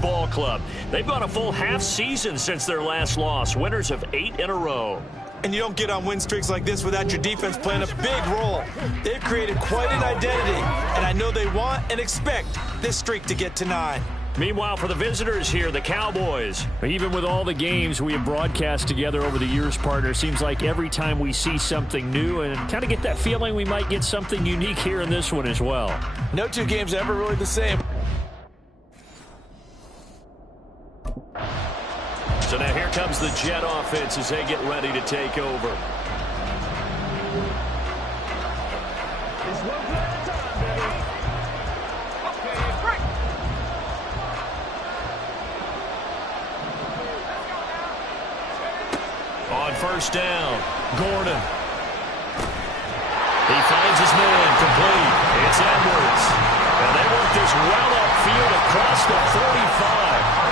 Ball Club. They've gone a full half season since their last loss, winners of 8 in a row. And you don't get on win streaks like this without your defense playing a big role. They've created quite an identity, and I know they want and expect this streak to get to 9. Meanwhile, for the visitors here, the Cowboys. Even with all the games we have broadcast together over the years, partner, seems like every time we see something new and kind of get that feeling we might get something unique here in this one as well. No two games ever really the same. So now here comes the Jet offense as they get ready to take over. On first down, Gordon. He finds his man, complete. It's Edwards. And they work this well upfield across the 45.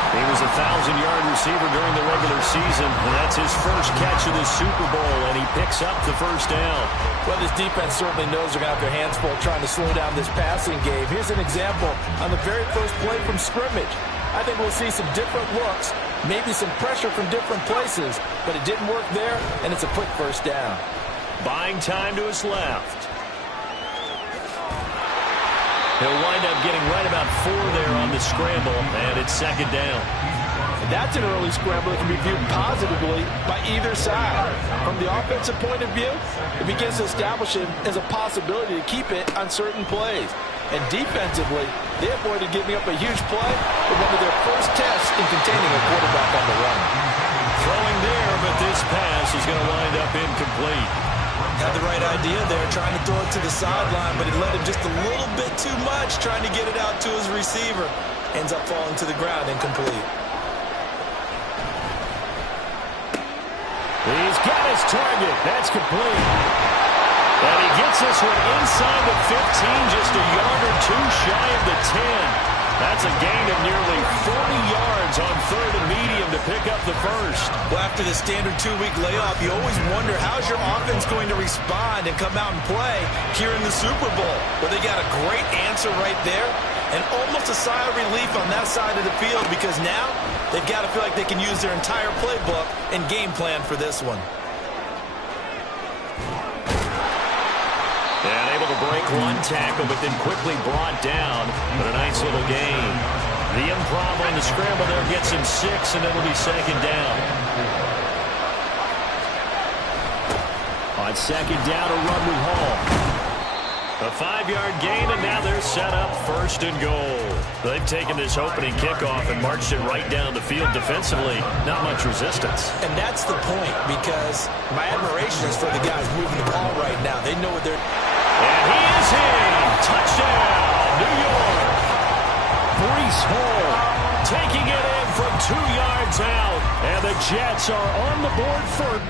He was a 1,000-yard receiver during the regular season, and that's his first catch of the Super Bowl, and he picks up the first down. Well, this defense certainly knows they're going to have their hands full trying to slow down this passing game. Here's an example on the very first play from scrimmage. I think we'll see some different looks, maybe some pressure from different places, but it didn't work there, and it's a quick first down. Buying time to his left. He'll wind up getting right about 4 there on the scramble, and it's second down. That's an early scramble that can be viewed positively by either side. From the offensive point of view, it begins to establish it as a possibility to keep it on certain plays. And defensively, they avoided giving up a huge play with one of their first tests in containing a quarterback on the run. Throwing there, but this pass is going to wind up incomplete. Had the right idea there, trying to throw it to the sideline, but he let him just a little bit too much, trying to get it out to his receiver. Ends up falling to the ground, incomplete. He's got his target. That's complete. And he gets this one inside the 15, just a yard or two shy of the 10. That's a gain of nearly 40 yards on third and medium to pick up the first. Well, after the standard 2-week layoff, you always wonder how's your offense going to respond and come out and play here in the Super Bowl. Well, they got a great answer right there and almost a sigh of relief on that side of the field because now they've got to feel like they can use their entire playbook and game plan for this one. And able to break one tackle, but then quickly brought down. But a nice little gain. The improv on the scramble there gets him 6, and it'll be second down. On second down, a run with Hall. A 5-yard gain, and now they're set up first and goal. They've taken this opening kickoff and marched it right down the field defensively. Not much resistance. And that's the point, because my admiration is for the guys moving the ball right now. They know what they're... And he is in. Touchdown, New York. Breece Hall Taking it in from 2 yards out. And the Jets are on the board for...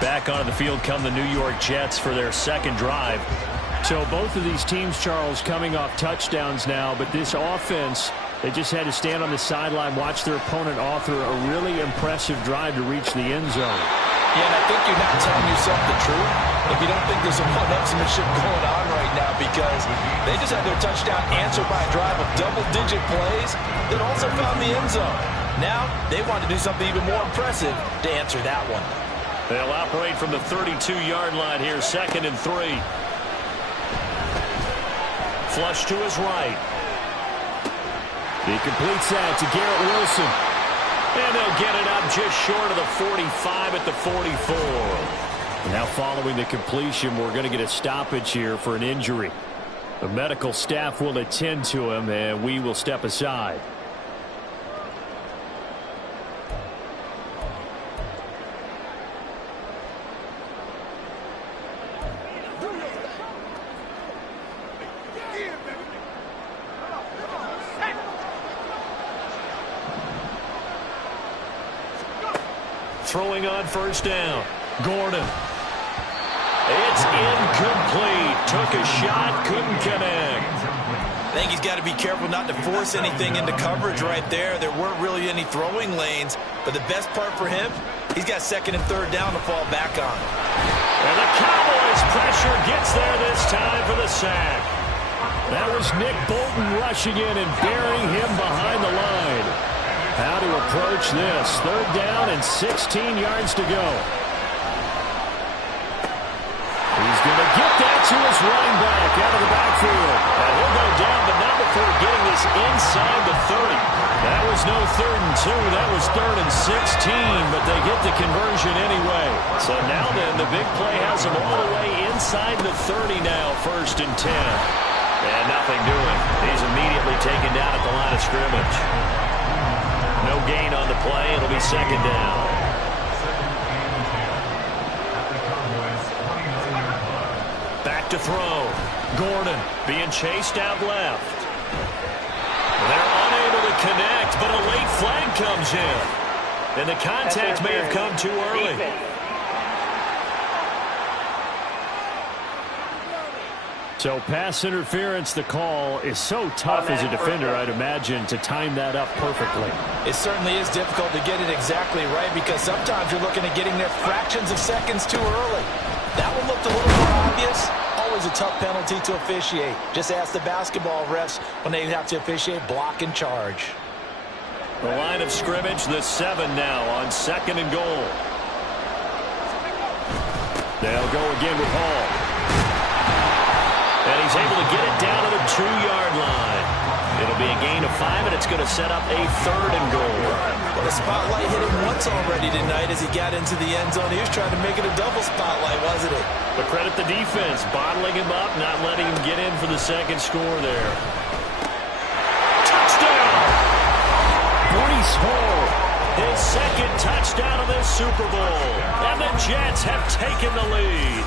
Back onto the field come the New York Jets for their second drive. So both of these teams, Charles, coming off touchdowns now, but this offense, they just had to stand on the sideline, watch their opponent author a really impressive drive to reach the end zone. Yeah, and I think you're not telling yourself the truth if you don't think there's some one-upsmanship going on right now, because they just had their touchdown answered by a drive of double-digit plays that also found the end zone. Now they want to do something even more impressive to answer that one. They'll operate from the 32-yard line here, 2nd and 3. Flush to his right. He completes that to Garrett Wilson. And they'll get it up just short of the 45 at the 44. Now following the completion, we're going to get a stoppage here for an injury. The medical staff will attend to him, and we will step aside. Throwing on first down. Gordon. It's incomplete. Took a shot, couldn't connect. I think he's got to be careful not to force anything into coverage right there. There weren't really any throwing lanes, but the best part for him, he's got 2nd and 3rd down to fall back on. And the Cowboys pressure gets there this time for the sack. That was Nick Bolton rushing in and burying him behind the line. How to approach this? 3rd down and 16 yards to go. He's going to get that to his running back out of the backfield. And he'll go down, but not before getting this inside the 30. That was no 3rd and 2. That was 3rd and 16, but they get the conversion anyway. So now then, the big play has them all the way inside the 30 now, 1st and 10. And nothing doing. He's immediately taken down at the line of scrimmage. No gain on the play. It'll be 2nd down. Back to throw. Gordon being chased out left. They're unable to connect, but a late flag comes in. And the contact may have come too early. So pass interference, the call is so tough as a defender, I'd imagine, to time that up perfectly. It certainly is difficult to get it exactly right because sometimes you're looking at getting there fractions of seconds too early. That one looked a little more obvious. Always a tough penalty to officiate. Just ask the basketball refs when they have to officiate block and charge. The line of scrimmage, the 7 now on 2nd and goal. They'll go again with Hall. And he's able to get it down to the 2-yard line. It'll be a gain of 5, and it's going to set up a 3rd and goal. Well, the spotlight hit him once already tonight as he got into the end zone. He was trying to make it a double spotlight, wasn't it? But credit the defense, bottling him up, not letting him get in for the 2nd score there. Touchdown! Breece Hall, his 2nd touchdown of this Super Bowl. And the Jets have taken the lead.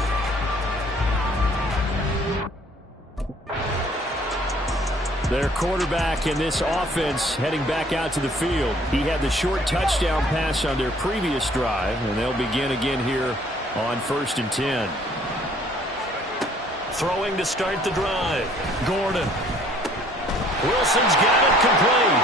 Their quarterback in this offense heading back out to the field. He had the short touchdown pass on their previous drive, and they'll begin again here on 1st and 10. Throwing to start the drive. Gordon. Wilson's got it complete.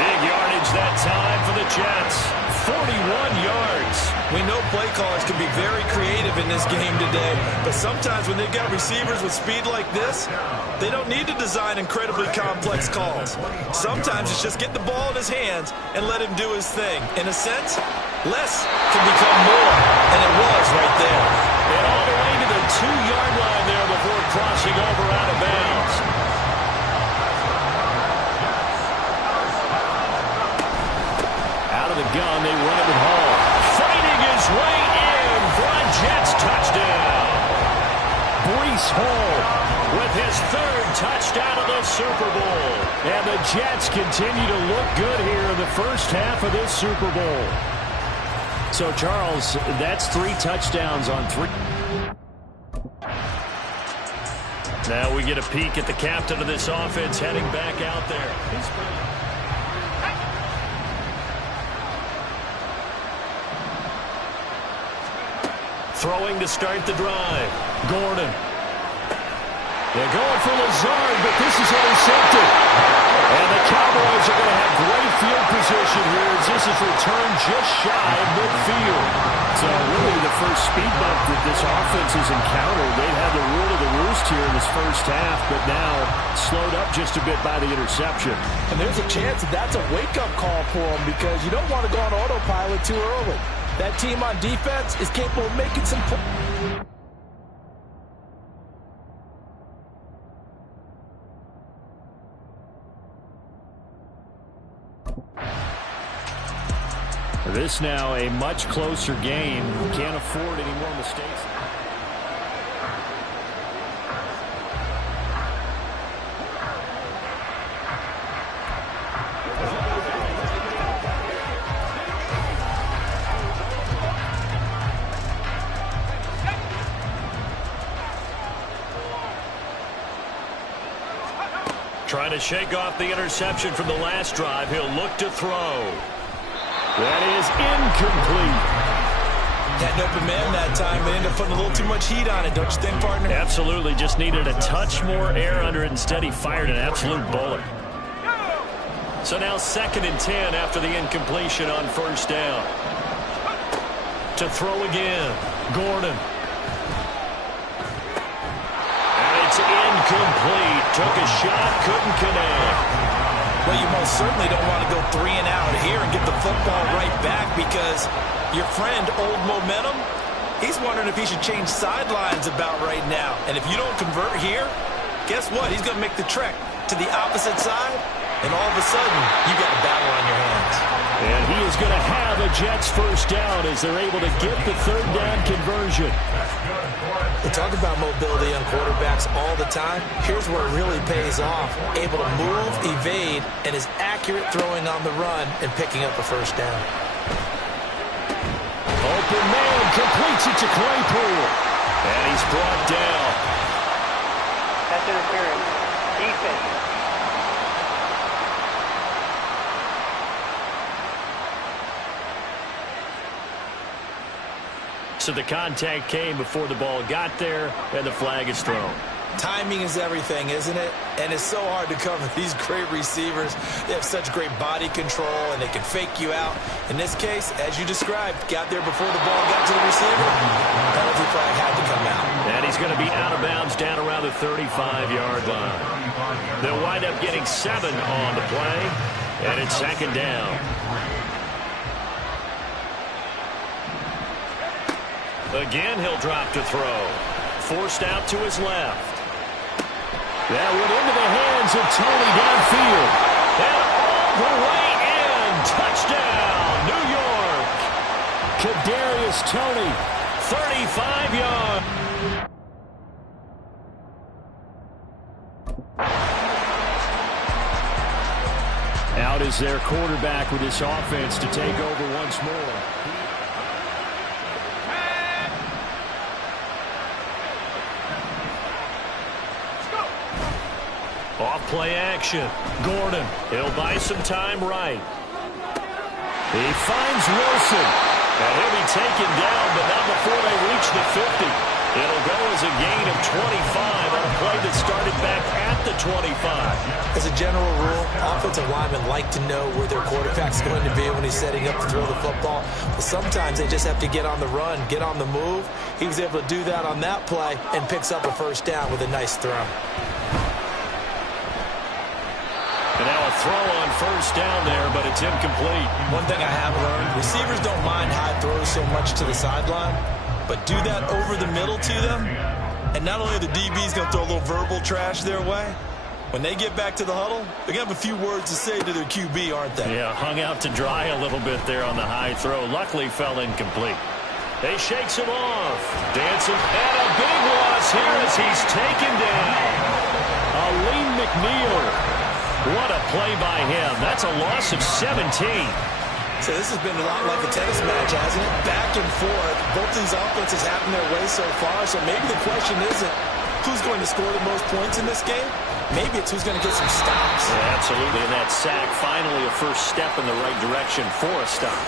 Big yardage that time for the Jets. 41 yards. We know play callers can be very creative in this game today, but sometimes when they've got receivers with speed like this, they don't need to design incredibly complex calls. Sometimes it's just get the ball in his hands and let him do his thing. In a sense, less can become more, and it was right there. And all the way to the 2-yard line there before crossing over out of bounds. Out of the gun, they run it with Hall. Fighting his way in for a Jets touchdown. Breece Hall with his 3rd touchdown of the Super Bowl. And the Jets continue to look good here in the first half of this Super Bowl. So, Charles, that's 3 touchdowns on 3. Now we get a peek at the captain of this offense heading back out there. Throwing to start the drive. Gordon. They're going for Lazard, but this is intercepted. And the Cowboys are going to have great field position here as this is returned just shy of midfield. So really the first speed bump that this offense has encountered. They've had the rule of the roost here in this first half, but now slowed up just a bit by the interception. And there's a chance that that's a wake-up call for them because you don't want to go on autopilot too early. That team on defense is capable of making some points. This now a much closer game. Can't afford any more mistakes. Trying to shake off the interception from the last drive. He'll look to throw. That is incomplete. Had an open man that time. They ended up putting a little too much heat on it, don't you think, partner? Absolutely. Just needed a touch more air under it. Instead, he fired an absolute bullet. So now 2nd and 10 after the incompletion on 1st down. To throw again. Gordon. Took a shot, couldn't connect. Well, you most certainly don't want to go 3 and out here and get the football right back, because your friend, Old Momentum, he's wondering if he should change sidelines about right now. And if you don't convert here, guess what? He's going to make the trek to the opposite side, and all of a sudden, you got a battle on your hands. And he is going to have a Jets first down as they're able to get the third down conversion. We talk about mobility on quarterbacks all the time. Here's where it really pays off. Able to move, evade, and is accurate throwing on the run and picking up a first down. Open man completes it to Claypool. And he's brought down. That's interference. Defense. So the contact came before the ball got there, and the flag is thrown. Timing is everything, isn't it? And it's so hard to cover these great receivers. They have such great body control, and they can fake you out. In this case, as you described, got there before the ball got to the receiver. Penalty flag had to come out. And he's going to be out of bounds down around the 35-yard line. They'll wind up getting 7 on the play, and it's second down. Again, he'll drop to throw. Forced out to his left. That went into the hands of Tony downfield. And all the way in. Touchdown, New York. Kadarius Toney, 35 yards. Out is their quarterback with this offense to take over once more. Off play action. Gordon. He'll buy some time right. He finds Wilson. And he'll be taken down, but not before they reach the 50. It'll go as a gain of 25 on a play that started back at the 25. As a general rule, offensive linemen like to know where their quarterback's going to be when he's setting up to throw the football. But sometimes they just have to get on the run, get on the move. He was able to do that on that play and picks up a first down with a nice throw. And now a throw on first down there, but it's incomplete. One thing I have learned, receivers don't mind high throws so much to the sideline, but do that over the middle to them, and not only are the DBs going to throw a little verbal trash their way, when they get back to the huddle, they're going to have a few words to say to their QB, aren't they? Yeah, hung out to dry a little bit there on the high throw. Luckily fell incomplete. They shakes him off. Dancing, and a big loss here as he's taken down. Aleem McNeil. What a play by him. That's a loss of 17. So this has been a lot like a tennis match, hasn't it? Back and forth. Both these offenses having their way so far. So maybe the question isn't who's going to score the most points in this game. Maybe it's who's going to get some stops. Yeah, absolutely. And that sack, finally a first step in the right direction for a stop.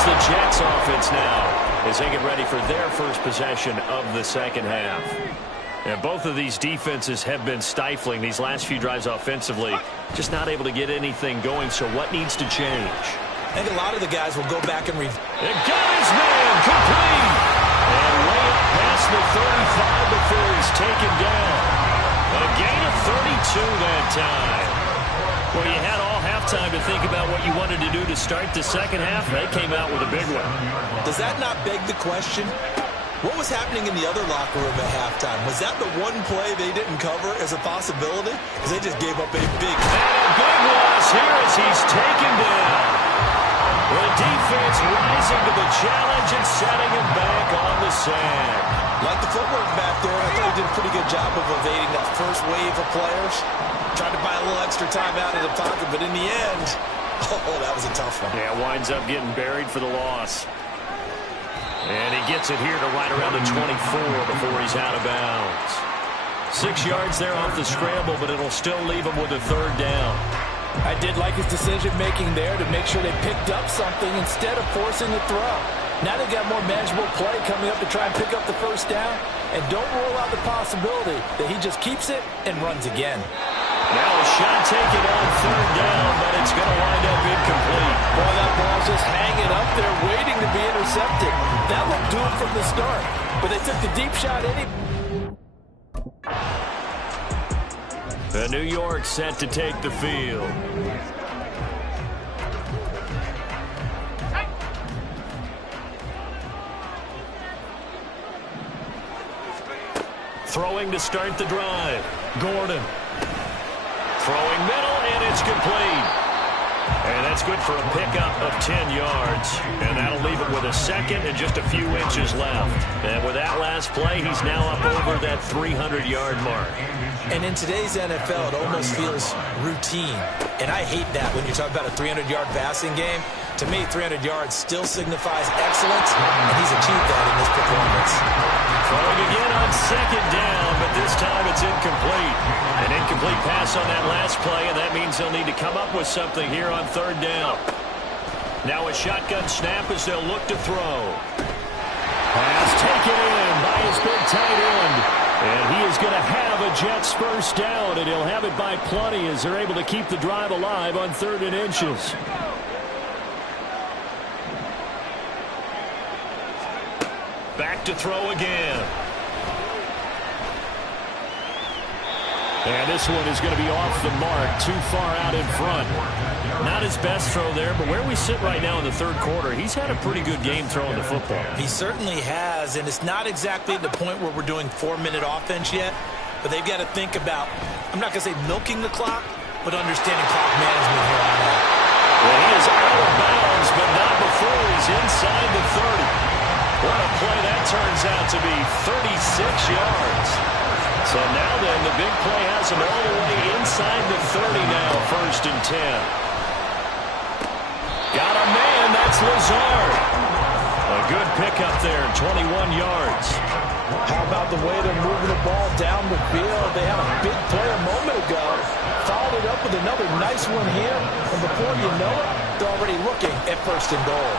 The Jets offense now as they get ready for their first possession of the second half. And both of these defenses have been stifling these last few drives offensively, just not able to get anything going. So what needs to change? I think a lot of the guys will go back and review. And got his man complete. And way up past the 35 before he's taken down. A gain of 32 that time. Well, you had all halftime to think about what you wanted to do to start the second half. They came out with a big one. Does that not beg the question? What was happening in the other locker room at halftime? Was that the one play they didn't cover as a possibility? Because they just gave up a big... And a big loss here as he's taken down. The defense rising to the challenge and setting him back on the sack. Like the footwork back there, I thought he did a pretty good job of evading that first wave of players. Tried to buy a little extra time out of the pocket, but in the end, oh, that was a tough one. Yeah, winds up getting buried for the loss. And he gets it here to right around the 24 before he's out of bounds. 6 yards there off the scramble, but it'll still leave him with a third down. I did like his decision-making there to make sure they picked up something instead of forcing the throw. Now they got more manageable play coming up to try and pick up the first down. And don't rule out the possibility that he just keeps it and runs again. Now a shot taken on third down, but it's going to wind up incomplete. incomplete. Boy, that ball's just hanging up there, waiting to be intercepted. That would do it from the start, but they took the deep shot anyway. The New York set to take the field. Throwing to start the drive. Gordon. Throwing middle, and it's complete. And that's good for a pickup of 10 yards. And that'll leave it with a second and just a few inches left. And with that last play, he's now up over that 300-yard mark. And in today's NFL, it almost feels routine. And I hate that when you talk about a 300-yard passing game. To me, 300 yards still signifies excellence, and he's achieved that in this performance. Throwing again on second down, but this time it's incomplete. An incomplete pass on that last play, and that means they'll need to come up with something here on third down. Now a shotgun snap as they'll look to throw. Pass taken in by his big tight end. And he is going to have a Jets first down, and he'll have it by plenty as they're able to keep the drive alive on 3rd and inches. Back to throw again. And this one is going to be off the mark, too far out in front. Not his best throw there, but where we sit right now in the third quarter, he's had a pretty good game throwing the football. He certainly has, and it's not exactly the point where we're doing 4-minute offense yet, but they've got to think about, I'm not going to say milking the clock, but understanding clock management here on out. Well, he is out of bounds, but not before he's inside the 30. What a play that turns out to be, 36 yards. So now then, the big play has him all the way inside the 30 now, 1st and 10. Got a man, that's Lazard. A good pickup there, 21 yards. How about the way they're moving the ball down the field? They had a big play a moment ago, followed it up with another nice one here, and before you know it, they're already looking at 1st and goal.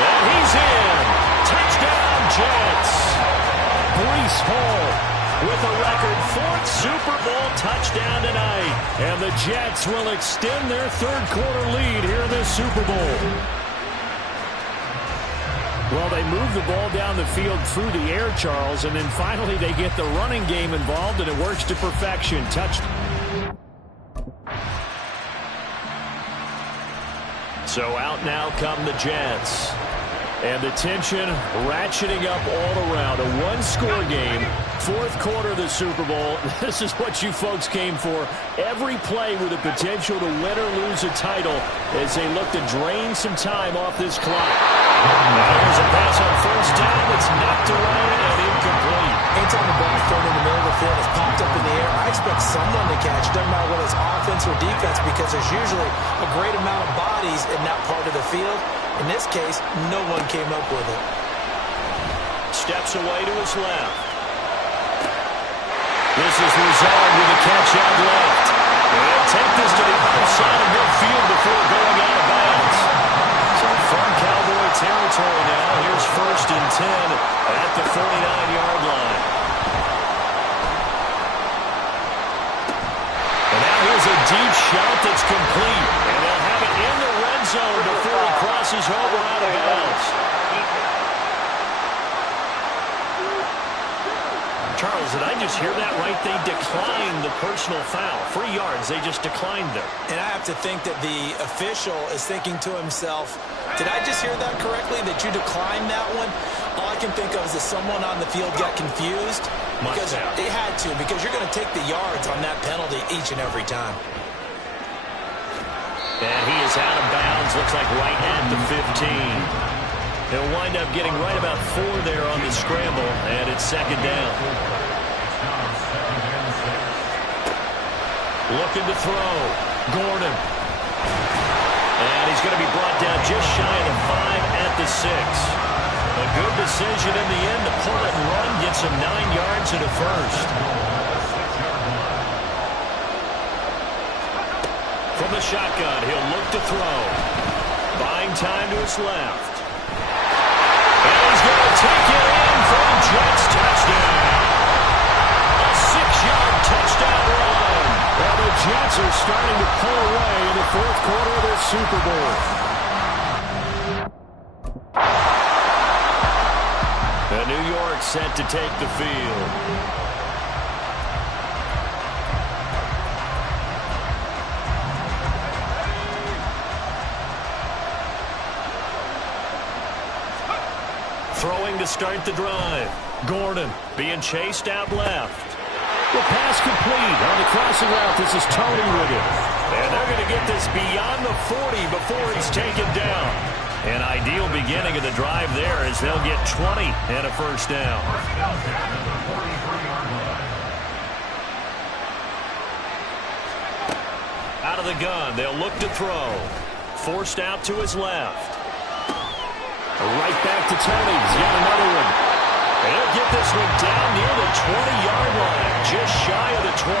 And he's in. Touchdown, Jets. Breece Hall with a record 4th Super Bowl touchdown tonight. And the Jets will extend their third quarter lead here in this Super Bowl. Well, they move the ball down the field through the air, Charles, and then finally they get the running game involved, and it works to perfection. Touchdown. So out now come the Jets. And the tension ratcheting up all around. A one-score game, 4th quarter of the Super Bowl. This is what you folks came for. Every play with the potential to win or lose a title as they look to drain some time off this clock. Now here's a pass on 1st down. It's knocked away and incomplete. Anytime the ball's thrown in the middle of the field, it's popped up in the air, I expect someone to catch. Doesn't matter whether it's offense or defense, because there's usually a great amount of bodies in that part of the field. In this case, no one came up with it. Steps away to his left. This is Lazard with a catch out left. And take this to the outside of midfield before going out of bounds. So from Cowboy territory now, here's 1st and 10 at the 49-yard line. And now here's a deep shot that's complete. And they'll have it in the red zone before he crosses over out of bounds. Charles, did I just hear that right? They declined the personal foul. 3 yards, they just declined them. And I have to think that the official is thinking to himself, did I just hear that correctly, that you declined that one? All I can think of is that someone on the field got confused. Because they had to, because you're going to take the yards on that penalty each and every time. And he is out of bounds, looks like right at the 15. He'll wind up getting right about 4 there on the scramble, and it's 2nd down. Looking to throw. Gordon. And he's going to be brought down just shy of the 5 at the 6. A good decision in the end to pull it and run, gets him 9 yards and a first. From the shotgun, he'll look to throw. Buying time to his left. And he's going to take it in for a Jets touchdown. A 6-yard touchdown run. Well, the Jets are starting to pull away in the 4th quarter of this Super Bowl. And New York set to take the field. Throwing to start the drive. Gordon being chased out left. The pass complete on the crossing route. This is Tony with it. And they're going to get this beyond the 40 before he's taken down. An ideal beginning of the drive there as they'll get 20 and a first down. Out of the gun, they'll look to throw. Forced out to his left. Right back to Tony. He's got another one. And he'll get this one down near the 20-yard line, just shy of the 20.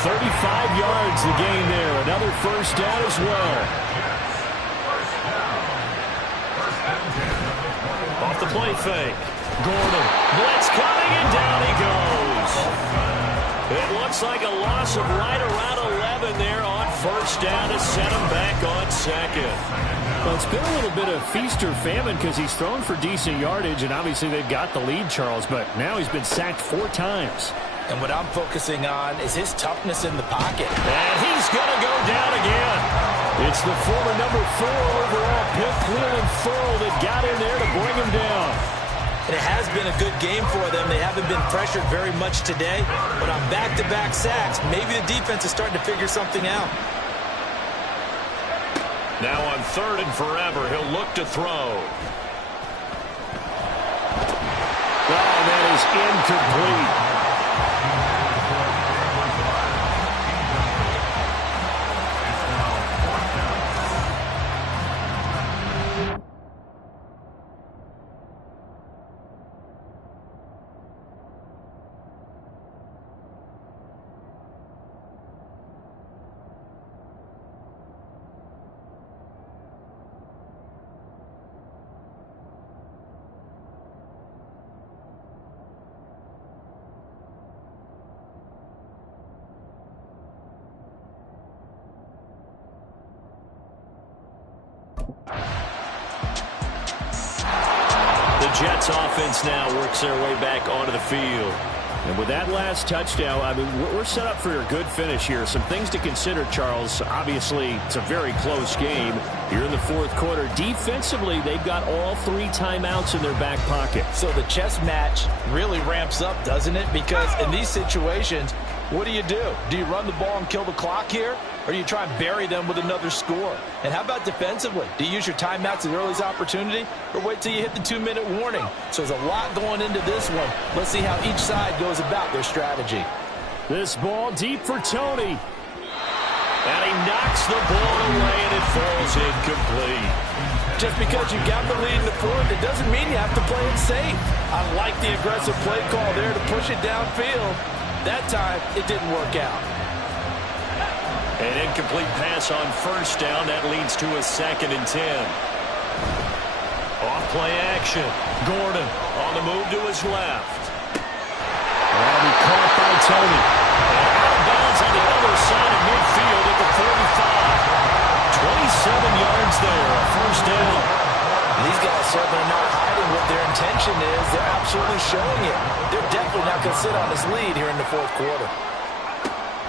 35 yards the gain there. Another first down as well. Off the play fake. Gordon. Blitz coming, and down he goes. It looks like a loss of right around 11 there on first down to set him back on second. Well, it's been a little bit of feast or famine because he's thrown for decent yardage, and obviously they've got the lead, Charles, but now he's been sacked 4 times. And what I'm focusing on is his toughness in the pocket. And he's going to go down again. It's the former number 4 overall pick, Clelin Ferrell, that got in there to bring him down. And it has been a good game for them. They haven't been pressured very much today, but on back-to-back sacks, maybe the defense is starting to figure something out. Now on 3rd and forever, he'll look to throw. Oh, that is incomplete. The Jets offense now works their way back onto the field. And with that last touchdown, I mean, we're set up for a good finish here. Some things to consider, Charles. Obviously, it's a very close game here in the 4th quarter. Defensively, they've got all 3 timeouts in their back pocket. So the chess match really ramps up, doesn't it? Because in these situations, what do? Do you run the ball and kill the clock here? Or do you try and bury them with another score? And how about defensively? Do you use your timeouts at earliest opportunity? Or wait till you hit the 2-minute warning? So there's a lot going into this one. Let's see how each side goes about their strategy. This ball deep for Tony. And he knocks the ball away, and it falls incomplete. Just because you got the lead in the 4th, it doesn't mean you have to play it safe. I like the aggressive play call there to push it downfield. That time, it didn't work out. An incomplete pass on first down. That leads to a 2nd and 10. Off play action. Gordon on the move to his left. That'll be caught by Tony. And out of bounds on the other side of midfield at the 45. 27 yards there. A first down. These guys certainly not hiding what their intention is. They're absolutely showing it. They're definitely not going to sit on this lead here in the 4th quarter.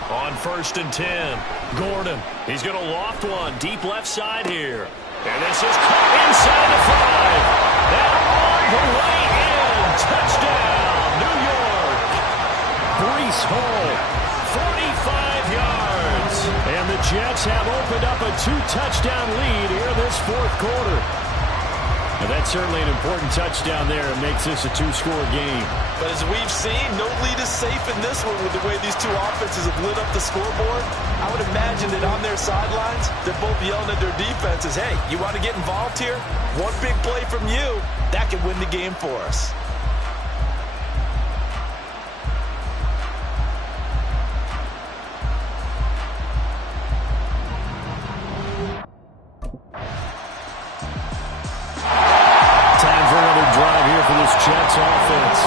On 1st and 10, Gordon. He's going to loft one deep left side here. And this is caught inside the 5. And on the way in. Touchdown, New York. Breece Hall, 45 yards. And the Jets have opened up a 2-touchdown lead here in this 4th quarter. And that's certainly an important touchdown there. It makes this a 2-score game. But as we've seen, no lead is safe in this one with the way these two offenses have lit up the scoreboard. I would imagine that on their sidelines, they're both yelling at their defenses, hey, you want to get involved here? One big play from you, that could win the game for us. Time for another drive here for this Jets offense.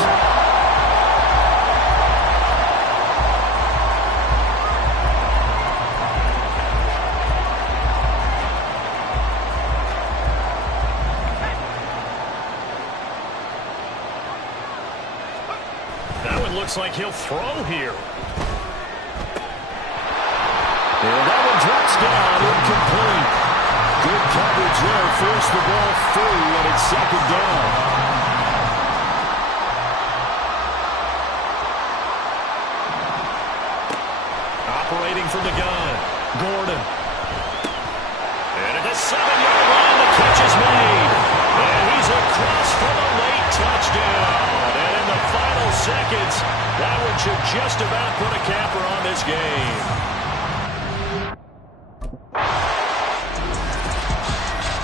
Looks like he'll throw here. And that one drops down, incomplete. Good coverage there, forced the ball free, and it's second down. Operating from the gun, Gordon. And at the 7-yard line, the catch is made. And he's across for the late touchdown. And in the final seconds, that one should just about put a capper on this game.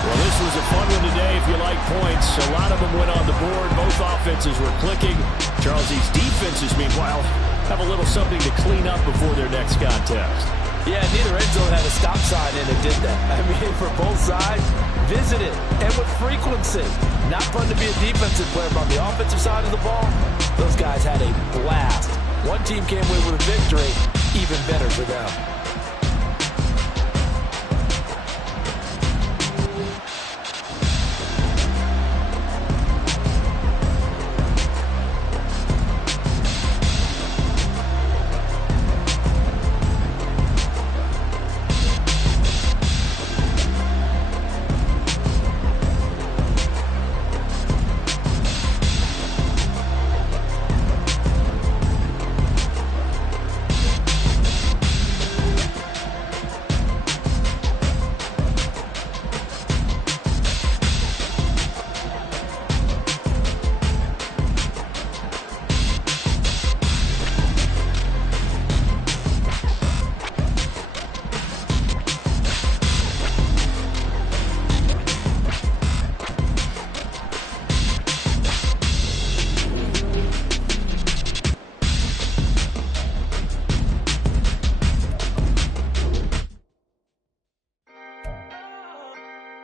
Well, this was a fun one today if you like points. A lot of them went on the board. Both offenses were clicking. Charles, these defenses, meanwhile, have a little something to clean up before their next contest. Yeah, neither end zone had a stop sign, and it did that. I mean, for both sides, visit it, and with frequency. Not fun to be a defensive player, but on the offensive side of the ball, those guys had a blast. One team came away with a victory, even better for them.